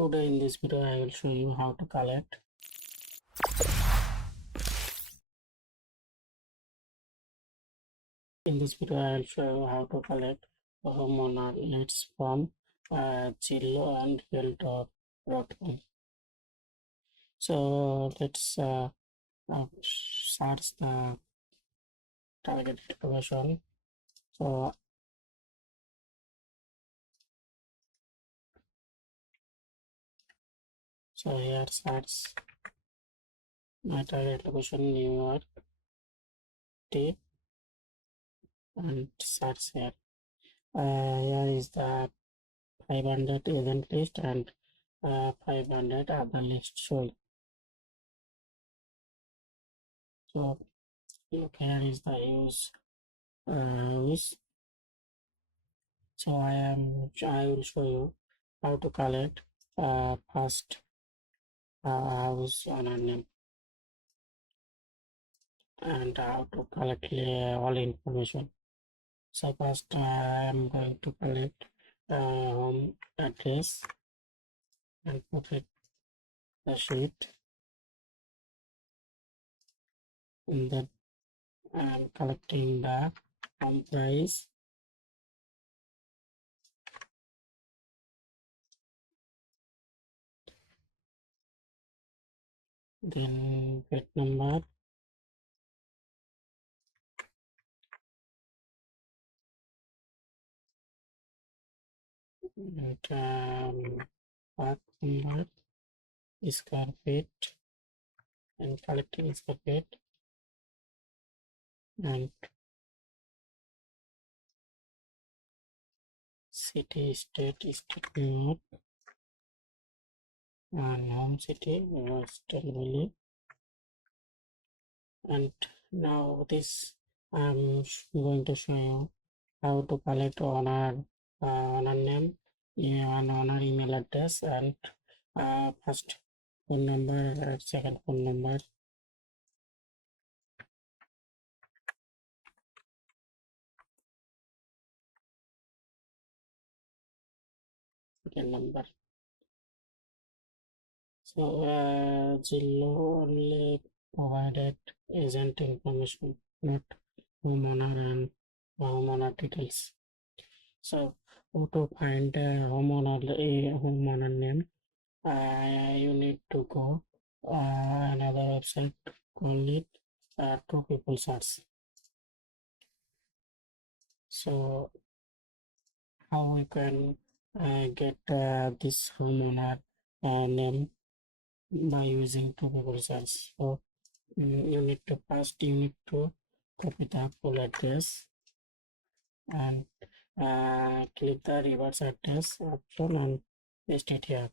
Today in this video I will show you how to collect homeowner leads from Zillow and Hilltop.com. So let's search the target information. So here search my target location New York T and search here. Here is the 500 event list and 500 other list showing. So look, here is the use. So I will show you how to collect first house owner name and how to collect all information. So first I am going to collect home address and put it the sheet, and then I am collecting the home price, then bed number, and part number, square feet, and collecting square feet, and city, state, New York, and home city, Western Valley. And now this I'm going to show you how to collect owner name and owner email address and first phone number and second phone number. Second number. So Zillow only provided agent information, not homeowner and homeowner details. So how to find homeowner name? You need to go another website called it two people search. So how we can get this homeowner name by using two people search? So you need to copy the full address and click the reverse address option and paste it here.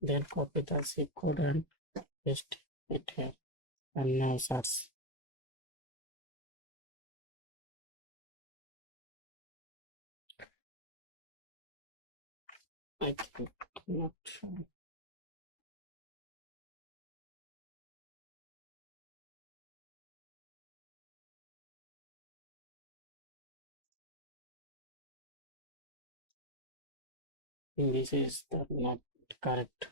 Then copy the zip code and paste it here, and now search. I think not sure. This is not correct.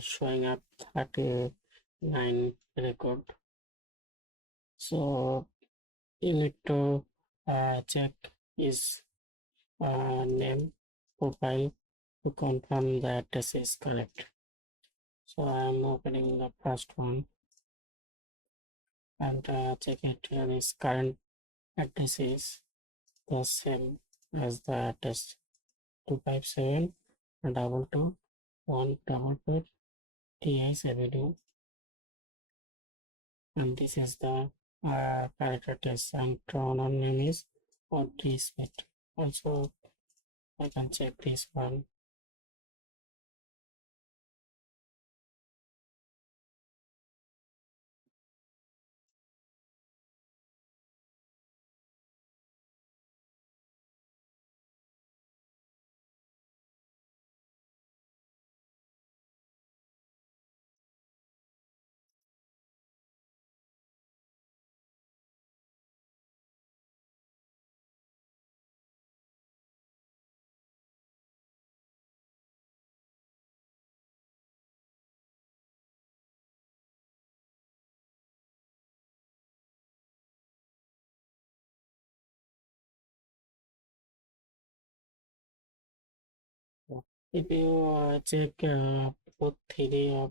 showing up 39 record. So you need to check his name profile to confirm the address is correct. So I'm opening the first one and check it. His current address is the same as the address 257 double two 144 TS Avenue, and this is the character test, and owner name is Audrey Smith. Also, I can check this one. If you check both three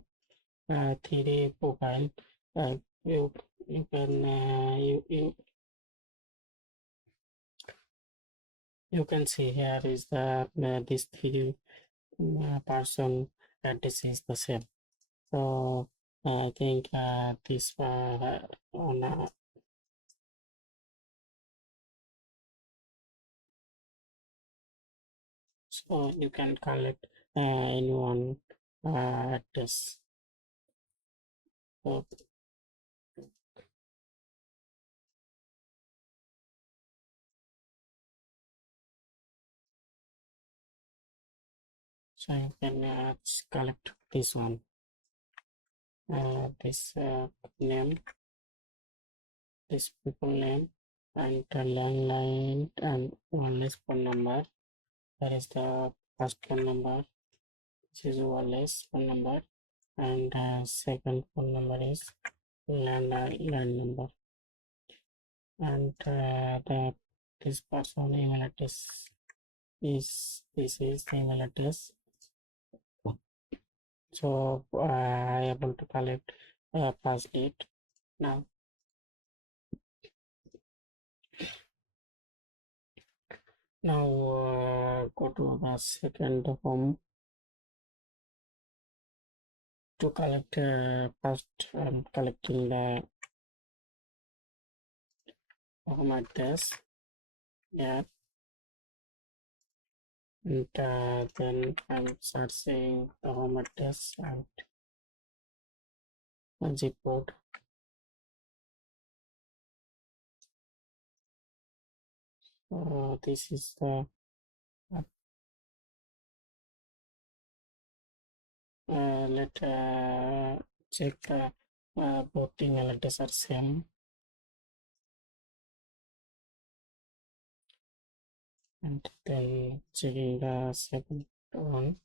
profile, uh, you you can you can see here is the this three person address is the same. So I think this on so you can collect anyone address. So, so you can collect this one, this name, this people name, and the landline and wireless phone number. That is the first phone number. This is wireless phone number, and second phone number is land number, and the this person email address is this is the email address. So I able to collect pass date now. Now go to the second home to collect first. I'm collecting the home address. Yeah, and then I'm searching the home address and zip code. This is the let check both email address are same, and then checking the second one.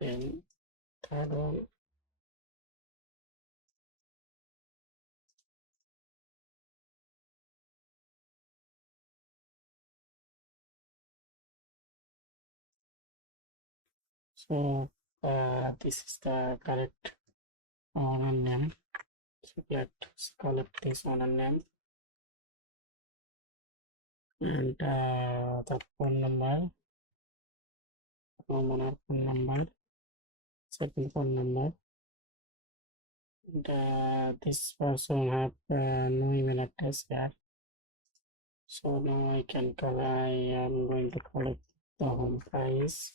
Then third one. So this is the correct owner name. So let's collect this owner name and the phone number, owner phone number, second phone number. And this person have no email address here. So now I can call. I am going to collect the home price,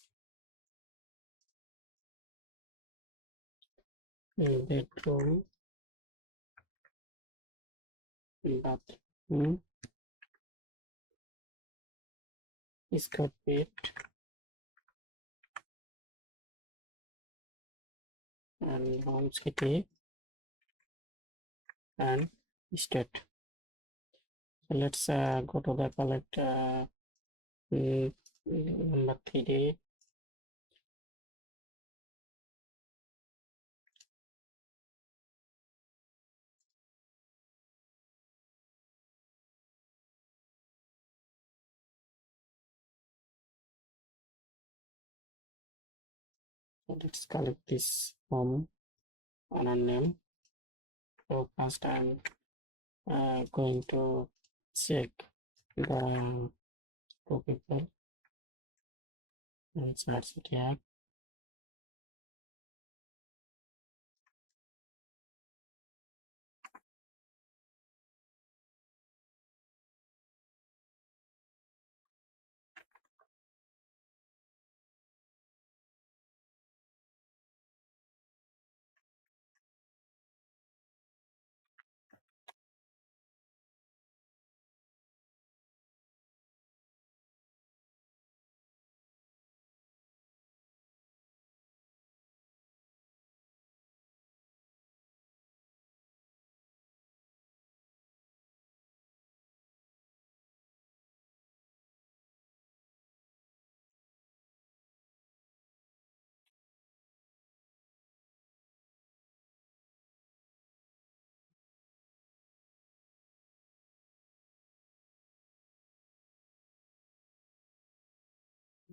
bedroom, bathroom, square feet, and home city and state. So let's go to the collect mm, number 3. So let's collect this home owner name. So first I'm going to check the two people and search tag.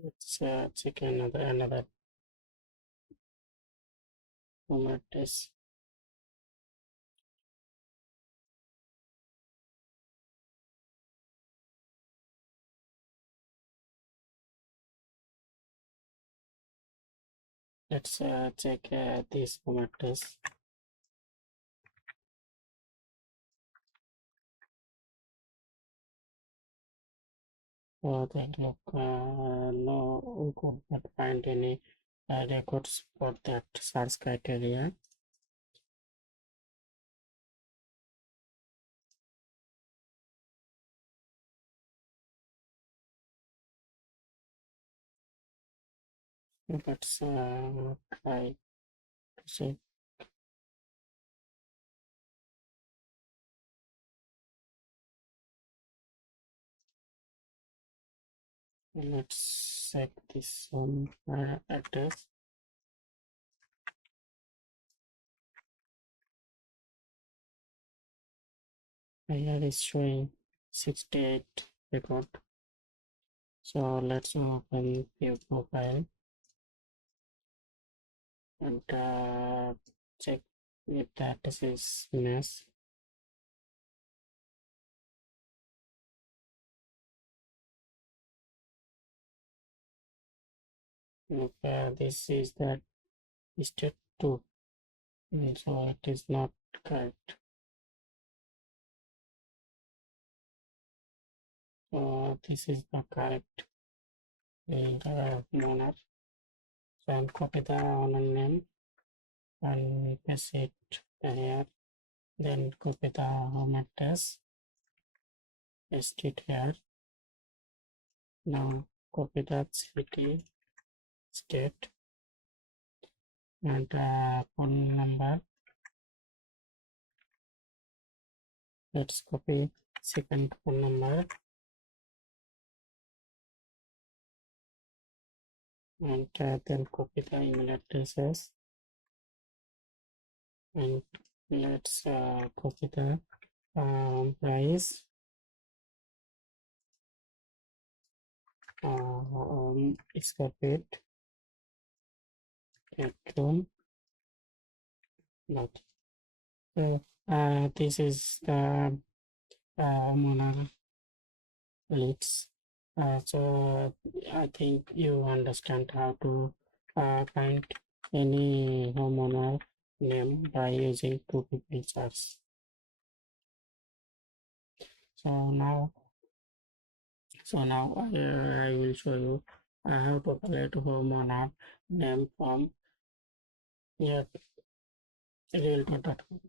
Let's check another format test. Let's check this format test. Then look, no, we could not find any records for that search criteria. Let's try to see. Let's check this address. Here is showing 68 record. So let's open view profile and check if that is mess. Okay, this is the state 2, so it is not correct. So this is the correct owner. So I'll copy the owner name and paste it here. Then copy the home address, paste it here. Now copy the city, state, and phone number. Let's copy second phone number and then copy the email addresses, and let's copy the price, square feet, bedroom, lot. So this is the homeowner leads. So I think you understand how to find any homeowner name by using two people search. So now, I will show you how to calculate homeowner name from your realtor.com.